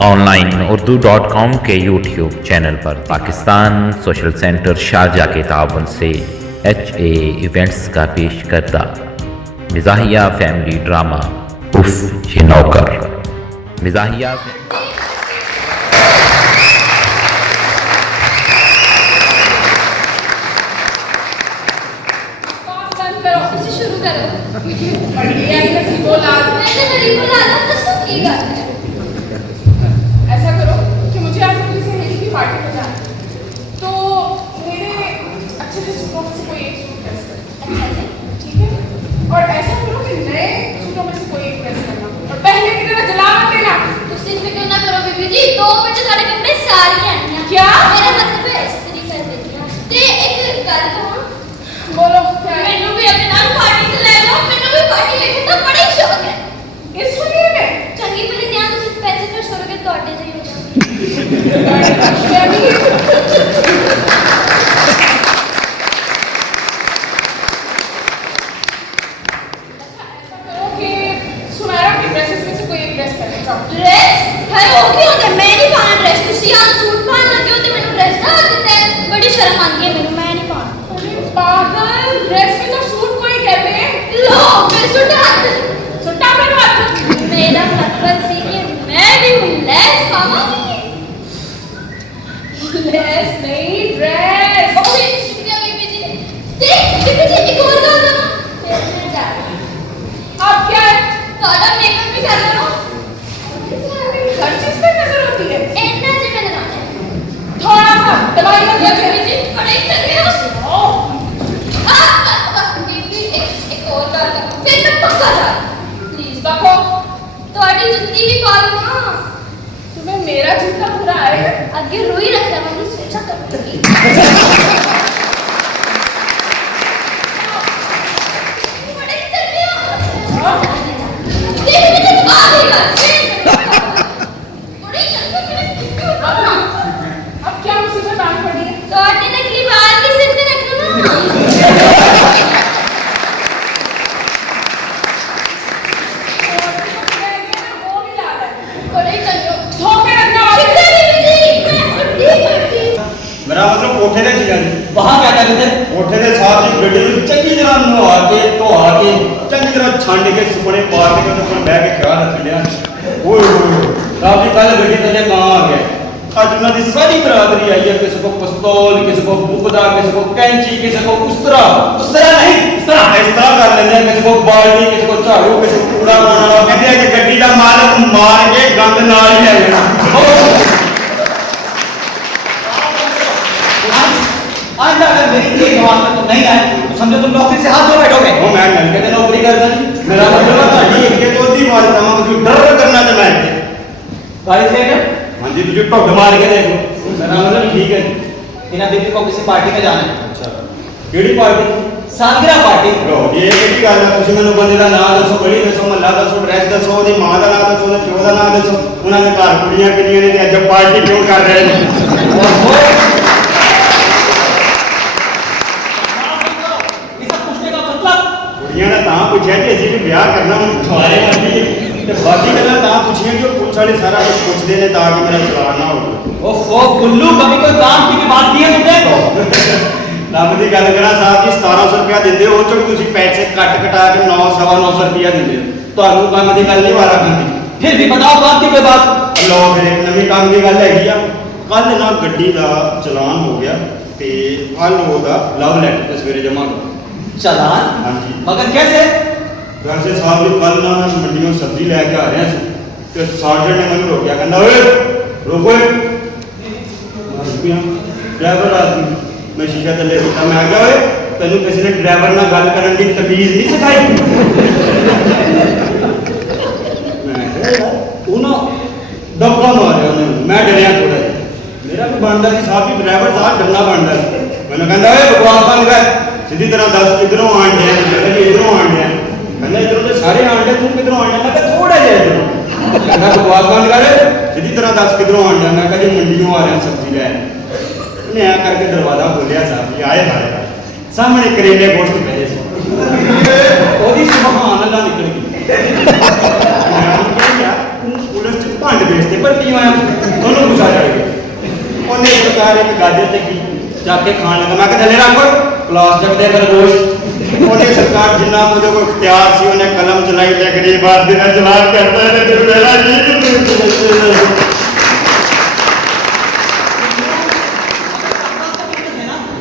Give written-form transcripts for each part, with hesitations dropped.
onlineurdu.com के YouTube channel पर Pakistan social centre Sharjah के तावन से HA इवेंट्स का पेश करता मिजाहिया फैमिली ड्रामा उफ ये नौकर। मिजाहिया शुरू करो। ऐसा करो कि मुझे आज अपनी सहेली की पार्टी में जाना है, तो मेरे अच्छे से सूटों में से कोई एक सूट प्रेस करो, ठीक है? और ऐसा करो कि नए सूटों में से कोई एक प्रेस करना और पहले की तरह जला मत देना। तुसी फिक्र ना करो बीबी जी, 2 मिनट सारे कपड़े सारी हैं। क्या? मेरा मतलब है इस्त्री कर देती हूं। ते एक गल कहूं, बोलो क्या है? मैनू भी अपने नाल पार्टी ते ले जाओ। मैनू भी पार्टी लेके तो बड़ा ही शौक है। इस महीने में चंगी भली ध्यान तुसी पैसे खर्च करोगे ਤੁਹਾਡੇ ਤੇ ਹੀ ਹੋ ਜਾਣਗੇ। सुनहरा की ड्रेसेस में से कोई एक ड्रेस पहने जाओ। ड्रेस है वो की होता मैं नहीं पाना ड्रेस। तुसी आ सूट पान लगे हो ते मैनू ड्रेस ना दित्ता है। बड़ी शर्म आंदी है मैनू, मैं नहीं पाना। अरे पागल, ड्रेस में तो सूट को ही कहते हैं। लो फिर सुटा हाथ, सुट्टा मेरे हाथ। मेरा मतलब सी कि मैं भी हूं लेस पावांगी। लेस नहीं, ड्रेस। ओए शुक्रिया बीबी जी। देख बीबी जी एक और गल करो, फिर मैं जा रही हूं। अब क्या है? ਤੁਹਾਡਾ ਮੇਕਅਪ ਵੀ ਕਰ ਲਓ। हर चीज पे नजर होती है। ਇੰਨਾ ਜਿਹਾ ਮੈਂ ਨਾ थोड़ा सा दवाई लग बीबी जाए। जी बड़े चंਗੇ हो। बीबी एक और गल कर, फिर मैं पक्का जा प्लीज देखो, ਤੁਹਾਡੀ ਜੁੱਤੀ ਵੀ ਪਾ ਲਓ ਨਾ। तुम्हें मेरा जूता पूरा आएगा। ਅੱਗੇ ਰੋਈ ਰੱਖ ਲਵਾਂਗੀ ਸੋਚਾ ਕਰੂੰਗੀ। ਬੜੇ ਚੰਗੇ ਹੋ। ਦੇਖ ਵੀ ਤੇ ਆ ਗਈ ਗੱਲ ਬੜੀ ਚੰਗੇ ਹੋ। अब क्या मुसीबत आने पड़ी है? ਤੁਹਾਡੇ ਨਕਲੀ ਵਾਲ ਕੇ ਸਿਰ ਤੇ ਰੱਖ ਲਓ ਨਾ। वो भी ला रहा है। ਬੜੇ ਚੰਗੇ ਹੋ। धोखे रखने वाले। ਸ਼ੁਕਰ ਬੀਬੀ ਜੀ, ਮੈਂ ਉੱਡੀ ਕਰਦੀ। मेरा मतलब कोठे दे सीगा जी। वहाँ क्या कर रहे थे? कोठे दे साहब जी गड्डी ਨੂੰ ਚੰਗੀ ਤਰ੍ਹਾਂ ਨਵਾ ਕੇ ਧਵਾ ਕੇ ਚੰਗੀ ਤਰ੍ਹਾਂ ਛੰਡ ਕੇ ਸੁਪਨੇ ਪਾ ਕੇ ਤੇ ਉਹਨੇ ਬਹਿ ਕੇ ਖਿਆਲ ਰੱਖ ਲਿਆ। ਓਏ ਹੋਏ ਸਾਹਿਬ ਜੀ ਕੱਲ ਗੱਡੀ ਥੱਲੇ ਕਾਂ ਆ ਗਿਆ। ਅੱਜ ਉਹਨਾਂ ਦੀ ਸਾਰੀ ਬਰਾਦਰੀ ਆਈ ਹੈ। ਕਿਸੇ ਕੋ ਪਿਸਤੌਲ, ਕਿਸੇ ਕੋ ਮੁਕਦਾ, ਕਿਸੇ ਕੋ ਕੈਂਚੀ, ਕਿਸੇ ਕੋ ਉਸਤਰਾ ਨਹੀਂ ਇਸ ਤਰ੍ਹਾਂ ਕਰ ਲੈਂਦੇ ਆ। ਕਿਸੇ ਕੋ ਬਾਲਟੀ, ਕਿਸੇ ਕੋ ਝਾੜੂ, ਕਿਸੇ ਕੋ ਕੂੜਾ ਪਾਉਣ ਵਾਲਾ। ਕਹਿੰਦੇ ਆ ਕਿ ਗੱਡੀ ਦਾ ਮਾਲਕ ਮਾਰ ਕੇ ਗੰਦ ਨਾਲ ਹੀ ਲੈ ਜਾਣਾ। आज अगर मेरी एक आवाज में तुम नहीं आए तो समझो तुम नौकरी से हाथ धो बैठोगे। ਉਹ ਮੈਂ ਨਲਕੇ ਤੇ ਨੌਕਰੀ ਕਰਦਾ ਜੀ। ਮੇਰਾ ਮਤਲਬ ਹੈ ਤੁਹਾਡੀ ਇੱਕ ਕੇ ਤੋਦੀ ਮਾਰ ਦਵਾਂ। ਤੁਸੀਂ ਡਰ ਕਰਨਾ ਤੇ ਮੈਂ ਇੱਥੇ। गाड़ी से कर ਹਾਂਜੀ ਤੁਸੀਂ ਢੁੱਡ ਮਾਰ ਕੇ ਦੇਖ ਲਓ। ਮੇਰਾ ਮਤਲਬ ਠੀਕ ਹੈ ਜੀ। बिना बीबी को किसी पार्टी में जाना है। ਅੱਛਾ ਕਿਹੜੀ ਪਾਰਟੀ? सालगिरह पार्टी। ਲੋ ਜੀ ਇਹ ਕਿਹੜੀ ਗੱਲ ਹੈ? ਤੁਸੀਂ ਮੈਨੂੰ ਬੰਦੇ ਦਾ ਨਾਮ ਦੱਸੋ, ਗਲੀ ਦੱਸੋ, ਮਹੱਲਾ ਦੱਸੋ, ਡਰੈਸ ਦੱਸੋ, ਉਹਦੀ ਮਾਂ ਦਾ ਨਾਮ ਦੱਸੋ, ਉਹਦੇ ਪਿਓ ਦਾ ਨਾਮ ਦੱਸੋ, ਉਹਨਾਂ ਦੇ ਘਰ ਕੁੜੀਆਂ ਕਿੰਨੀਆਂ ਨੇ ਤੇ ਅੱਜ ਪਾਰਟੀ ਕਿਉਂ ਕਰ ਰਹੇ ਨੇ? ये सब पूछने का मतलब? ਕੁੜੀਆਂ ਨੇ ਤਾਂ ਪੁੱਛਿਆ ਕਿ ਅਸੀਂ ਵੀ ਵਿਆਹ ਕਰਨਾ ਹੁਣ ਖਵਾਰੇ ਵਰਗੀ ਤੇ ਬਾਕੀ ਗੱਲਾਂ ਤਾਂ ਪੁੱਛੀਆਂ ਕਿ ਉਹ ਪੁਲਿਸ ਵਾਲੇ ਸਾਰਾ ਕੁਝ ਪੁੱਛਦੇ ਨੇ ਤਾਂ ਕਿ ਮੇਰਾ ਚਲਾਨ ਨਾ ਹੋਵੇ। ओफो गुल्लू, कभी कोई काम की भी बात की है तुमने? ਰੱਬ ਦੀ ਗੱਲ ਕਰਾਂ ਸਾਹਿਬ ਜੀ, 1700 ਰੁਪਇਆ ਦਿੰਦੇ ਹੋ, ਉਹ ਚੋਂ ਵੀ ਤੁਸੀਂ ਪੈਸੇ ਕੱਟ ਕਟਾ ਕੇ 900 ਰੁਪਇਆ ਦਿੰਦੇ ਹੋ। ਤੁਹਾਨੂੰ ਕੰਮ ਦੀ ਗੱਲ ਨਹੀਂ ਵਾਰਾ ਖਾਂਦੀ। फिर भी बताओ बात की कोई बात। ਲੋ ਫਿਰ ਇੱਕ ਨਵੀਂ ਕੰਮ ਦੀ ਗੱਲ ਹੈਗੀ ਆ। ਕੱਲ ਨਾ ਗੱਡੀ ਦਾ ਚਲਾਨ ਹੋ ਗਿਆ ਤੇ ਕੱਲ ਉਹਦਾ ਲਵ ਲੈਟਰ ਤੇ ਸਵੇਰੇ ਜਮ੍ਹਾਂ ਕਰੋ। चालान? हाँ जी। मगर कैसे? ਵੈਸੇ ਸਾਹਿਬ ਜੀ ਕੱਲ ਨਾ ਮੈਂ ਮੰਡੀੋਂ ਸਬਜ਼ੀ ਲੈ ਕੇ ਆ ਰਿਹਾ ਸੀ ਤੇ ਸਰਜਣ ਨੇ ਮੈਨੂੰ ਰੋਕਿਆ। ਕਹਿੰਦਾ ਓਏ ਰੁਕੋ ਡਰਾਈਵਰ ਆਦਮੀ। ਮੈਂ ਸ਼ੀਸ਼ਾ ਥੱਲੇ ਰੁਕਾ। ਮੈਂ ਕਿਹਾ ਓਏ ਤੈਨੂੰ ਕਿਸੇ ਨੇ ਡਰਾਈਵਰ ਨਾਲ ਗੱਲ ਕਰਨ ਦੀ ਤਮੀਜ਼ ਨਹੀਂ ਸਿਖਾਈ? ਮੈਂ ਕਿਹਾ ਯਾਰ ਉਹ ਨਾ ਦਬਕਾ ਮਾਰਿਆ ਉਹਨੇ। ਮੈਂ ਡਰਿਆ ਥੋੜਾ ਜਿਹਾ। ਮੇਰਾ ਵੀ ਬਣਦਾ ਸੀ ਸਾਹਿਬ ਜੀ, ਡਰਾਈਵਰ ਸਾਹਿਬ ਡਰਨਾ ਬਣਦਾ ਸੀ। ਮੈਨੂੰ ਕਹਿੰਦਾ ਓਏ ਬਕਵਾਸ ਬੰਦ ਕਰ, ਸਿੱਧੀ ਤਰ੍ਹਾਂ ਦੱਸ ਕਿੱਧਰੋਂ ਆਣ ਡਿਆ? ਮੈਂ ਕਿਹਾ ਜੀ ਇੱਧਰੋਂ ਆਣ ਡਿਆ। ਕਹਿੰਦਾ ਇੱਧਰੋਂ ਤੇ ਸਾਰੇ ਆਣ ਡੇ, ਤੂੰ ਕਿੱਧਰੋਂ ਆਣ ਡਿਆ? ਮੈਂ ਕਿਹਾ ਥੋੜਾ ਜਿਹਾ ਇੱਧਰੋਂ। ਕਹਿੰਦਾ ਬਕਵਾਸ ਬੰਦ ਕਰ, ਸਿੱਧੀ ਤਰ੍ਹਾਂ ਦੱਸ ਕਿੱਧਰੋਂ ਆਣ ਡਿਆ? ਮੈਂ ਕਿਹਾ ਜੀ ਮੰਡੀੋਂ ਆ ਰਿਹਾ ਸਬਜ਼ੀ ਲੈਣ। ਉਹਨੇ ਐਂ ਕਰਕੇ ਦਰਵਾਜ਼ਾ ਖੋਲਿਆ ਸਾਹਿਬ ਜੀ, ਆਏ ਬਾਰੇ ਸਾਹਮਣੇ ਕਰੇਲੇ ਗੋਸ਼ਤ ਪਏ ਸੀ। ਉਹਦੀ ਸੁਭਾਨ ਅੱਲਾ ਨਿਕਲ ਗਈ। ਮੈਂ ਕਿਹਾ ਯਾਰ ਤੂੰ ਪੁਲਿਸ ਚ ਭੰਡ ਵੇਚਦੇ ਪਰ ਕੀ ਹੋਇਆ? यार एक गाजर ते की जाके खान लगा मैं कहा थले रख प्लास्टिक दे खरगोश ਉਹਨੇ ਸਰਕਾਰ ਜਿੰਨਾ ਉਹਦੇ ਕੋਲ ਇਖਤਿਆਰ ਸੀ ਉਹਨੇ ਕਲਮ ਚਲਾਈ ਤੇ ਗਰੀਬ ਆਦਮੀ ਦਾ ਜਲਾਲ ਕਰਦਾ ਹੈ ਤੇ ਮੇਰਾ ਜੀ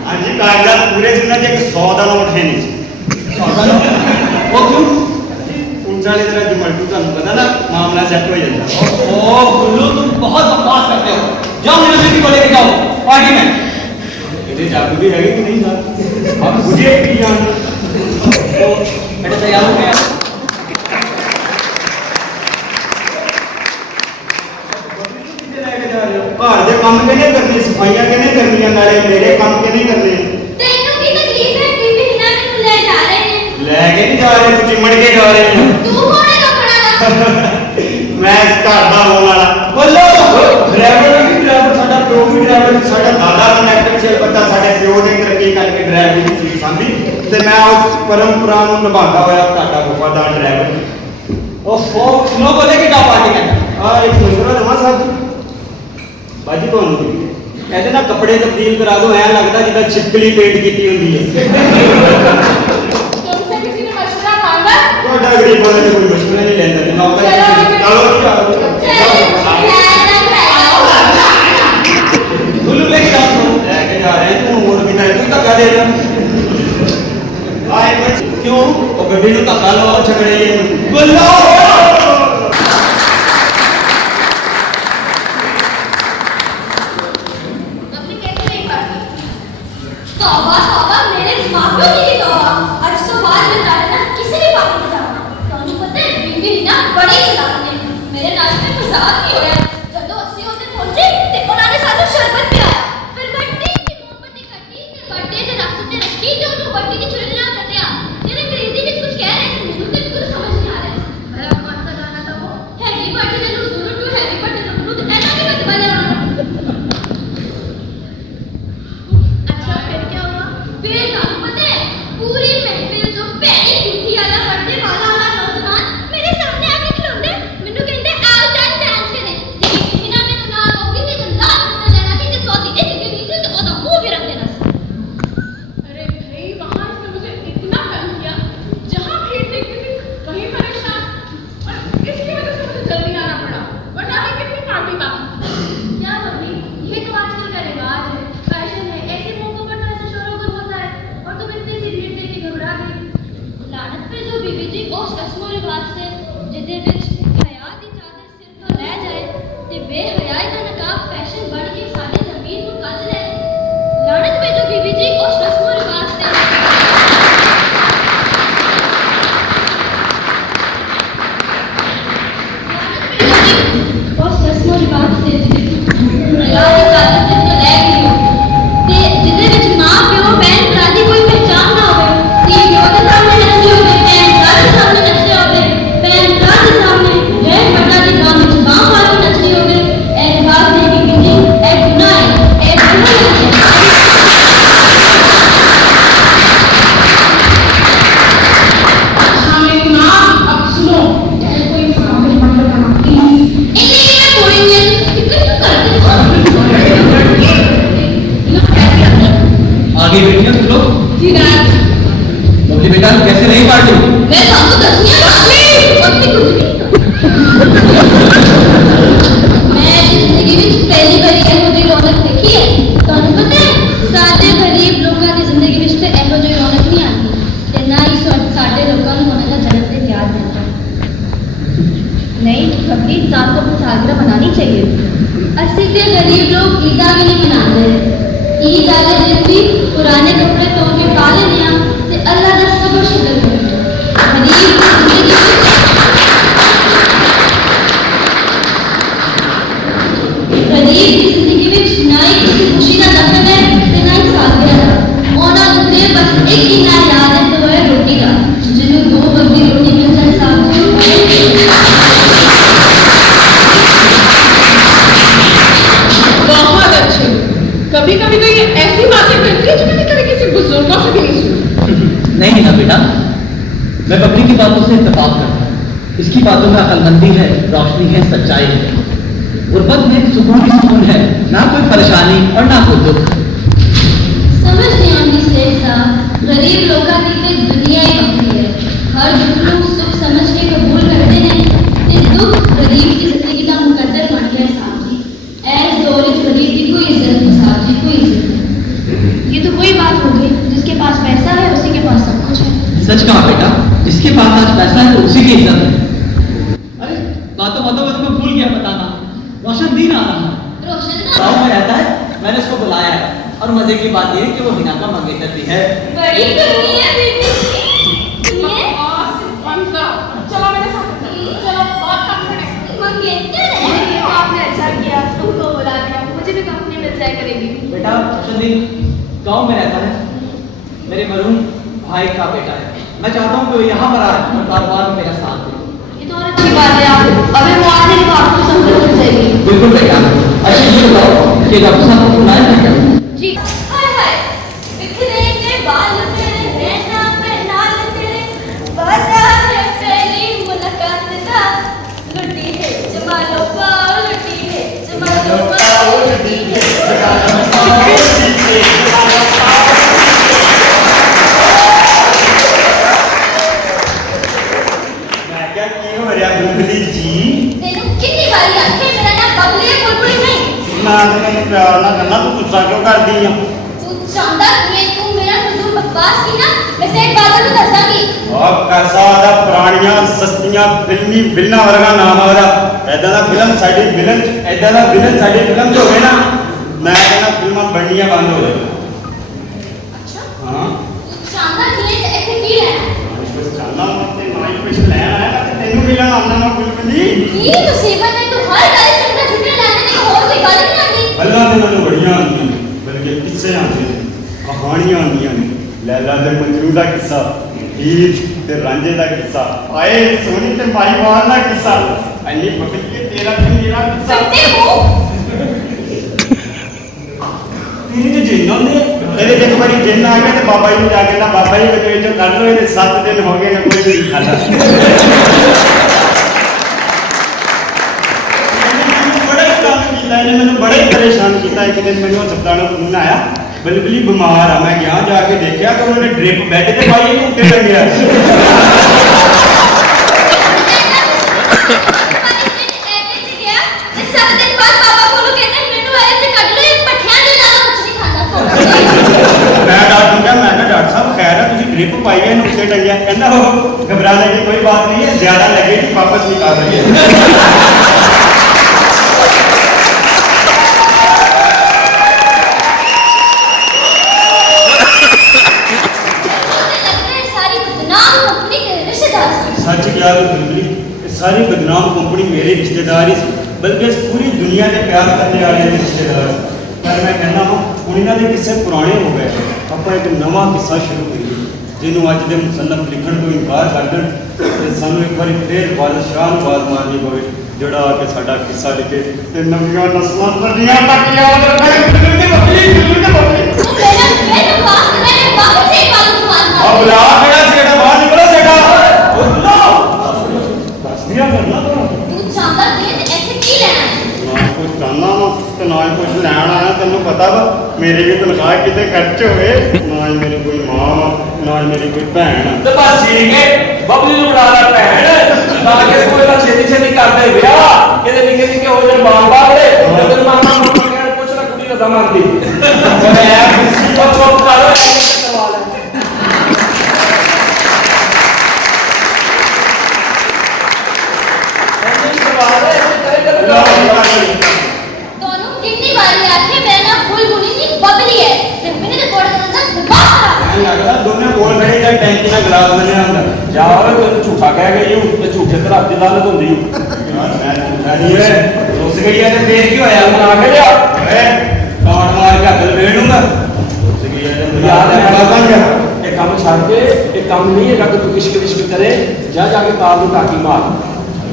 ਹਾਂਜੀ ਕਾਗਜ਼ਾਤ ਪੂਰੇ ਜਿੰਨਾ ਜੇ 100 ਦਾ ਨੋਟ ਹੈ ਨਹੀਂ ਸੀ वो क्यों? ਪੁਲਿਸ ਵਾਲੇ ਜਰਾ ਜਮਲਟੂ ਤੁਹਾਨੂੰ ਪਤਾ ਨਾ ਮਾਮਲਾ ਸੈੱਟ ਹੋ ਜਾਂਦਾ ओ गुल्लू तुम बहुत बकवास करते हो। जाओ मेरे बेटी को लेके जाओ पार्टी में। ਇਹਦੇ ਜਾਦੂ ਵੀ ਹੈਗੇ ਕਿ ਨਹੀਂ ਸਾਹਿਬ ਆਪ ਮੁਝੇ ਕੀ ਜਾਣ तो बेटा तैयार हो गया? ਘਰ ਦੇ ਕੰਮ ਕਿਹਨੇ ਕਰਨੇ ਸਫਾਈਆਂ ਕਿਹਨੇ ਕਰਨੀਆਂ ਨਾਲੇ ਮੇਰੇ ਕੰਮ ਕਿਹਨੇ ਕਰਨੇ ਤੈਨੂੰ ਕੀ ਤਕਲੀਫ ਹੈ ਬੀਬੀ ਹਿਨਾ ਮੈਨੂੰ ਲੈ ਜਾ ਰਹੇ ਨੇ ਲੈ ਕੇ ਨਹੀਂ ਜਾ ਰਹੇ ਤੂੰ ਚਿਮੜ ਕੇ ਜਾ ਰਹੇ ਹੋ ਤੂੰ ਕੌਣ ਹੈ ਕੱਪੜਾ ਦਾ ਮੈਂ ਇਸ ਘਰ ਦਾ ਹੋਣ ਵਾਲਾ ਬੋਲੋ ਡਰਾਈਵਰ ਸਾਡਾ ਪ੍ਰੋ ਵੀ ਡਰਾਈਵਰ ਸਾਡਾ ਦਾਦਾ ਕਨੈਕਟਰ ਸੀ ਬੰਦਾ ਸਾਡੇ ਪਿਓ ਨੇ ਤਰੱਕੀ ਕਰਕੇ ਡਰਾਈਵਿੰਗ ਸੀ ਸੰਭੀ ਤੇ ਮੈਂ ਉਸ ਪਰੰਪਰਾ ਨੂੰ ਨਿਭਾਉਂਦਾ ਹੋਇਆ ਤੁਹਾਡਾ ਵਫਾਦਾਰ ਡਰਾਈਵਰ ओफो सुनो को लेके जाओ पार्टी में। ਆ ਇੱਕ ਮਸ਼ਵਰਾ ਦਵਾਂ ਸਾਹਿਬ ਬਾਜੀ ਤੁਹਾਨੂੰ ਇਹਦੇ ਨਾਲ ਕੱਪੜੇ ਤਬਦੀਲ ਕਰਾ ਦਿਓ ਐਂ ਲੱਗਦਾ ਜਿੱਦਾਂ ਛਿਪਕਲੀ ਪੇਂਟ ਕੀਤੀ ਹੁੰਦੀ ਹੈ तुमसे किसी ने मशवरा मांगा ਤੁਹਾਡਾ ਗਰੀਬਾਂ ਨੇ ਕੋਈ ਮਸ਼ਵਰਾ ਨਹੀਂ ਲੈਂਦਾ ਜੀ ਨੌਕਰ ਚਲੋ ਜੀ ਆਓ गुल्लू लेके जाओ तुम। ਲੈ ਕੇ ਜਾ ਰਹੇ ਤੂੰ ਹੋਰ ਕਿਤੇ ਤੂੰ ਧੱਕਾ ਦੇ ਰਿਹਾ ਆਏ ਬੱਚ ਕਿਉਂ ਉਹ ਗੱਡੀ ਨੂੰ ਧੱਕਾ ਲਾਓ ਛਕੜੇ ਜੀ गुल्लू अपने कैसे नहीं पाती तौबा तौबा मेरे माँ-बाप की तौबा और इसके बाद मैं ना किसी भी पार्टी में जाऊंगा ਤੁਹਾਨੂੰ ਪਤਾ ਹੈ ਬੀਬੀ ਹਿਨਾ ਬੜੀ ਚਲਾਕ ਨੇ ਮੇਰੇ ਨਾਲ ਤੇ ਮਜ਼ਾਕ ਹੀ ਹੋਇਆ ਜਦੋਂ ਅਸੀਂ ਉਹਦੇ ਪਹੁੰਚੇ ਤੇ ਉਹਨਾਂ ਨੇ ਸਾਨੂੰ ਸ਼ਰਬਤ ਪਿਆਇਆ ਫਿਰ ਵੱਡੀ ਦੀ ਮੋਮਬੱਤੀ ਕੱਟੀ ਤੇ ਵੱਡੇ ਦੇ ਰਸ ਤੇ ਰੱਖੀ ਤੇ ਉਹਨੂੰ ਵੱਡੀ ਦੀ ਛੁਰੀ ਨਾਲ ਕੱਟਿਆ ਜਿਹੜੇ ਅੰਗਰੇਜ਼ੀ ਵਿੱਚ ਕੁਝ ਕਹਿ ਰਹੇ ਸੀ ਮੈਨੂੰ ਤੇ ਕੁਝ ਸਮਝ ਨਹੀਂ ਆ ਰਿਹਾ ਸੀ ਮੇਰਾ ਕੌਣ ਸਾ ਗਾਣਾ ਤਾਂ ਉਹ ਹੈਵੀ ਬਰਥਡੇ ਦੇ ਨੂੰ ਟੂ ਹੈਵੀ ਬਰਥਡੇ ਦੇ ਨੂੰ ਐਨਾ ਵੀ ਮਤ ਬਣਾ अच्छा फिर क्या हुआ फिर आपको पता है पूरी महफिल जो पहली गुत्थी वाला बर्थडे वाला नौजवान मेरे सामने आके खड़ोंदे मेनू कहंदे आओ चल डांस करें लेकिन बिना मेनू ना होगी ते गंदा सुनना लेना सी ते सौदी दे के दी ते ओदा मुंह भी रख देना सी अरे भाई वहाँ इसने मुझे इतना तंग किया जहाँ भीड़ देखती थी वहीं परेशान और इसकी वजह से मुझे जल्दी आना पड़ा वरना अभी कितनी पार्टी बाकी क्या मम्मी ये तो आजकल का रिवाज है फैशन है ऐसे मौकों पर तो ऐसा शोरगुल होता है और तुम इतनी सी भीड़ देख के घबरा गई लानत पे जो बीबी जी उस रस्मो रिवाज से जिदे विच हया दी चादर सिर तो ले जाए ते बेहयाई दा नकाब फैशन बन के साडी ज़मीन को कज ले लानत पे जो बीबी जी उस रस्मो रिवाज से उस रस्मो रिवाज से हया दी चादर सिर तो ले गई ते जिदे विच मां प्यो बहन भरा दी कोई पहचान ना होवे ती प्यो दे सामने नचदी होवे बहन भरा दे सामने नचदे होवे बहन भरा दे सामने बहन भरा दी गांव विच बांह मार के नचदी होवे ए रिवाज ने की बिजी ए गुनाह है ए गुनाह है हाँ मेरी माँ अब सुनो चाहे कोई सामने मत करना प्लीज इतनी मैं कोई नहीं कितने क्यों करते हो आगे बेटियां तुम लोग जी डैड मोटी बेटा कैसे नहीं पार्टी मैं आपको दसिया काफी अपनी कुछ नहीं मैं जिंदगी में पहली बार ਇਹੋ ਜਿਹੀ ਰੌਣਕ ਦੇਖੀ ਹੈ ਤੁਹਾਨੂੰ ਪਤਾ ਹੈ ਸਾਡੇ ਗਰੀਬ ਲੋਕਾਂ ਦੀ ਜ਼ਿੰਦਗੀ ਵਿੱਚ ਤੇ ਇਹੋ ਜਿਹੀ ਰੌਣਕ ਨਹੀਂ ਆਉਂਦੀ ਤੇ ਨਾ ਹੀ ਸਾਡੇ ਲੋਕਾਂ ਨੂੰ ਉਹਨਾਂ ਦਾ ਜਨਮ ਦਿਨ ਯਾਦ ਰਹਿੰਦਾ नहीं कभी इंसान को अपनी सालगिरह मनानी चाहिए असली के गरीब लोग ईदा भी नहीं मनाते ईद वाले दिन भी पुराने कपड़े धो के पा लेने ते अल्लाह का सबर शुक्र करो गरीब की जिंदगी में ना ही किसी खुशी का दखल है ते ना ही सालगिरह का ਉਹਨਾਂ ਨੂੰ ਤੇ बस एक ही ना याद है तो है रोटी का जिन्होंने 2 वक्त की रोटी मिल जाए साथ बहुत अच्छे कभी कभी तो ये ऐसी बातें करती है जो मैंने कभी किसी बुजुर्गों से भी नहीं सुनी नहीं ना बेटा मैं बकरी की बातों से इत्तेफाक करता हूँ इसकी बातों में अक्लमंदी है रोशनी है सच्चाई है गुर्बत में सुकून ही सुकून है, ना कोई परेशानी और ना कोई दुख। समझ नहीं आती सेठ साहब, गरीब लोगों की तो दुनिया ही बखरी है। हर दुख को सुख समझ के कबूल करते हैं ते दुख गरीब की जिंदगी का मुकद्दर बन गया साहब जी। ऐस दौर में गरीब की कोई इज्जत नहीं साहब जी, कोई इज्जत नहीं। ये तो कोई बात हो गई, जिसके पास पैसा है उसी के पास सब कुछ है। सच कहा बेटा, जिसके पास आज पैसा है उसी की इज्जत है। अरे बातों बातों में तुम्हें भूल गया बताना, रोशन दिन आ रहा है। रोशन गाँव में रहता है, मैंने उसको बुलाया है और मजे की बात ये है कि वो हिना का मंगेतर भी है। बड़ी गर्मी है बीबी जी। ये बंद करो, चलो मेरे साथ, चलो बहुत काम है। मंगेतर है। ये तो आपने अच्छा किया, तुमको बुला दिया, मुझे भी कंपनी मिल जाया करेगी। बेटा रोशन दिन गाँव में रहता है, मेरे मरहूम भाई का बेटा है। मैं चाहता हूँ कि वो यहाँ पर आए और कारोबार में मेरा साथ दे। ये तो और अच्छी बात है, आप अभी मुआवजे की बात को समझ मिल जाएगी। बिल्कुल बेटा। अच्छा ये बताओ कि डॉक्टर साहब को बुलाया था क्या? जी हाय हाय बिखरेंगे बाल तेरे रहना पे नाल तेरे बाजार है पहली मुलाकात का लुटी है जमालो पाओ लुटी है जमालो पाओ लुटी है मैं क्या की हो रहा बुलबुली जी? तेनू कितनी बारी आखे मेरा नाम बबली है बुलबुली नहीं। मैं तो तेन प्यार ना करना, तू गुस्सा क्यों कर दी है? तू चाहता तू मेरा फजूल बकवास की ना मैं सेठ बादल को दसांगी। और कैसा ਆਦਾ ਪੁਰਾਣੀਆਂ ਸਸਤੀਆਂ ਫਿਲਮੀ ਵਿਲਨਾਂ ਵਰਗਾ ਨਾਮ ਆਦਾ ਐਦਾਂ ਦਾ ਫਿਲਮ ਸਾਡੀ ਵਿਲਨ ਐਦਾਂ ਦਾ ਵਿਲਨ ਸਾਡੀ ਫਿਲਮ 'ਚ ਹੋਵੇ ਨਾ, ਮੈਂ ਕਹਿੰਦਾ ਫਿਲਮਾਂ ਬਣਨੀਆਂ ਬੰਦ ਹੋ ਜਾਣ। अच्छा ਹਾਂ तू चाहता नहीं है तो ऐसे की लेना ਕੁਝ ਚਾਹਨਾ ਤੇ ਨਾ ਹੀ ਕੁਝ ਲੈਣ ਆਇਆ ਤੇ ਤੈਨੂੰ ਮਿਲਣ ਆਉਂਦਾ ਨਾ ਬਿਲਕੁਲੀ। की मुसीबत है तू हर गल से अपना जिक्र लाने की और कोई गल नहीं आती। ਗੱਲਾਂ ਤੇ ਮੈਨੂੰ ਬੜੀਆਂ ਆਉਂਦੀਆਂ ਨੇ, ਬਲਕਿ ਕਿੱਸੇ ਆਉਂਦੇ ਨੇ, ਕਹਾਣੀਆਂ ਆਉਂਦੀਆਂ ਨੇ। ਲੈਲਾ ਤੇ ਮਜਨੂ ਦਾ ਕਿੱਸਾ, ਹੀਰ ਤੇ ਰਾਂਝੇ ਦਾ ਕਿੱਸਾ, ਆਏ ਸੋਹਣੀ ਤੇ ਮਾਈਵਾਲ ਦਾ ਕਿੱਸਾ, ਅੰਨੀ ਪਕੜੀਏ ਤੇਰਾ ਤੇ ਮੇਰਾ ਕਿੱਸਾ। सकते हो ਤੇਰੇ ਤੇ ਜਿੰਨ ਹੁੰਦੇ ਇਹਦੇ ਤੇ ਇੱਕ ਵਾਰੀ ਜਿੰਨ ਆ ਗਿਆ ਤੇ ਬਾਬਾ ਜੀ ਨੂੰ ਜਾ ਕੇ ਨਾ ਬਾਬਾ ਜੀ ਦੇ ਵਿੱਚੋਂ ਕੱਢ ਲਓ, ਇਹਦੇ 7 ਦਿਨ ਹੋ ਗਏ ਨੇ ਕੋਈ ਨਹੀਂ ਖਾਦਾ। ਬੜਾ ਹੀ ਕੰਮ ਕੀਤਾ ਇਹਨੇ, ਮੈਨੂੰ ਬੜਾ ਹੀ ਪਰੇਸ਼ਾਨ ਕੀਤਾ। ਇੱਕ ਦਿਨ ਮੈਨੂੰ ਹਸਪਤਾਲ ਤੋਂ ਫੋਨ ਆਇਆ, ਬਲਬਲੀ ਬਿਮਾਰ ਆ। ਮੈਂ ਗਿਆ ਜਾ ਕੇ ਦੇਖਿਆ ਕਿ ਉਹਨੇ ਡ੍ਰਿਪ ਬੈੱਡ ਤੇ ਪਾਈ, ਇਹਨੂੰ ਉੱਤੇ ਟੰਗਿਆ। ਮੈਂ ਡਾਕਟਰ ਨੂੰ ਕਿਹਾ, ਮੈਂ ਕਿਹਾ ਡਾਕਟਰ ਸਾਹਿਬ ਖੈਰ ਹੈ, ਤੁਸੀਂ ਡ੍ਰਿਪ ਪਾਈ ਹੈ, ਇਹਨੂੰ ਉੱਤੇ ਟੰਗਿਆ। ਕਹਿੰਦਾ ਉਹ ਘਬਰਾने की कोई बात नहीं है, ज्यादा लगेगी वापस निकाल रही सच क्या बिल्कुल सारी बदनाम कंपनी मेरे रिश्तेदार ही सी, बल्कि इस पूरी दुनिया के प्यार करने वाले रिश्तेदार। पर मैं कहना हाँ हूँ इन्हों के किस्से पुराने हो गए, आप एक नवा किस्सा शुरू करिए जिन्होंने अज के मुसन्नफ लिखण तो इनकार कर दें तो सानू एक बार फिर बादशाह नूं आवाज़ मारनी पवे जोड़ा आके साडा किस्सा लिखे ते नवीं नस्लां सदियां तक याद रखे। अब ला केड़ा सेड़ा बाहर निकलो सेड़ा बस दिया करना तो ना कुछ करना तो ना ही कुछ लैन आया। तेनों पता वा मेरी भी तनख्वाह किते खर्च होवे, ना ही मेरी कोई मां ना ही मेरी कोई भैन। ਤੇ ਬਸ ਠੀਕ ਹੈ ਬਬਲੀ ਨੂੰ ਬਣਾ ਲੈ ਭੈਣ ਤਾਂ ਕਿ ਕੋਈ ਤਾਂ ਛੇਤੀ ਛੇਤੀ ਕਰਦੇ ਵਿਆਹ ਕਿਤੇ ਨਿੱਕੇ ਨਿੱਕੇ ਹੋ ਜਾਣ ਬਾਲ ਬਾਲੇ ਤੇ ਤੈਨੂੰ ਮਾਮਾ ਕਹਿਣ ਪੁੱਛ ਲੈ ਕੁੜੀ ਦਾ ਮੰਗਦੀ ਮੈਂ ਉਹ ਚੁੱਪ ਕਰ ਸਵਾਲ ਹੈ ਸਵਾਲ ਹੈ ਤੇਰੇ ਤੇ दोनों कितनी बारी आके मेरा नाम बुलबुली नहीं बबली है ते मैंने तो कोड़ का दिमाग खराब लगता दोनों कोल खड़े या टैंकी का गिलास बने अंदर ਜਾ ਤੈਨੂੰ ਝੂਠਾ ਕਹਿ ਗਈ ਉਹ ਤੇ ਝੂਠੇ ਤੇ ਰੱਬ ਦੀ ਲਾਨਤ ਹੁੰਦੀ यार मैं झूठा नहीं है, रुस गई है तो देर क्यों आया? ਬਣਾ ਕੇ ਲਿਆ काट मार के हल वेड़ूंगा रुस गई है तो ਯਾਦ बड़ा ਹੈ बन गया। ਇਹ ਕੰਮ ਛੱਡ ਕੇ ਇਹ ਕੰਮ ਨਹੀਂ ਹੈਗਾ ਕਿ ਤੂੰ ਕਿਸ਼ਕ ਕਿਸ਼ਕ ਕਰੇ ਜਾ ਕੇ ਕਾਰ ਨੂੰ ਟਾਕੀ ਮਾਰ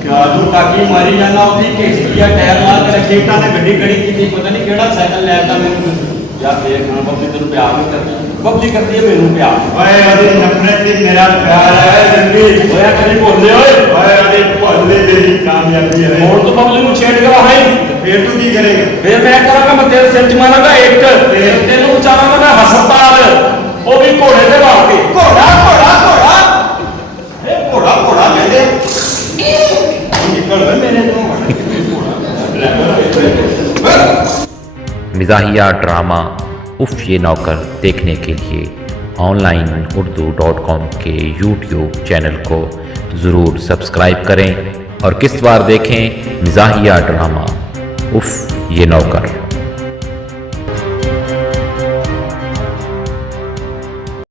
क्या तू टाकी मारी जाना होती केसरिया टायर मार के रखी उठा ने गड्डी खड़ी की पता नहीं केड़ा साइकिल लेता मैंने ਯਾਰ ਦੇਖ ਨਾ ਬੱਬਲੀ ਤੈਨੂੰ ਪਿਆਰ ਨਹੀਂ ਕਰਦੀ ਬੱਬਲੀ ਕਰਦੀ ਹੈ ਮੈਨੂੰ ਪਿਆਰ ओए अरे नफरत से मेरा प्यार है जल्दी ਹੋਇਆ ਕਦੀ ਭੁੱਲਦੇ ਓਏ ओए अरे भोले तेरी कामयाबी है ਹੁਣ ਤੂੰ ਬੱਬਲੀ ਨੂੰ ਛੇੜ ਕੇ ਆਹੀ फिर तू की करेगा? फिर मैं करांगा, मैं तेरे सिर च मारांगा एक, तेनू पहुंचावांगा मैं हस्पताल, वो भी घोड़े ते मार के। घोड़ा घोड़ा घोड़ा ए घोड़ा घोड़ा कहते निकल गए मेरे तो मिजाहिया ड्रामा उफ ये नौकर देखने के लिए onlineurdu.com के YouTube चैनल को ज़रूर सब्सक्राइब करें और किस बार देखें मिजाहिया ड्रामा उफ ये नौकर।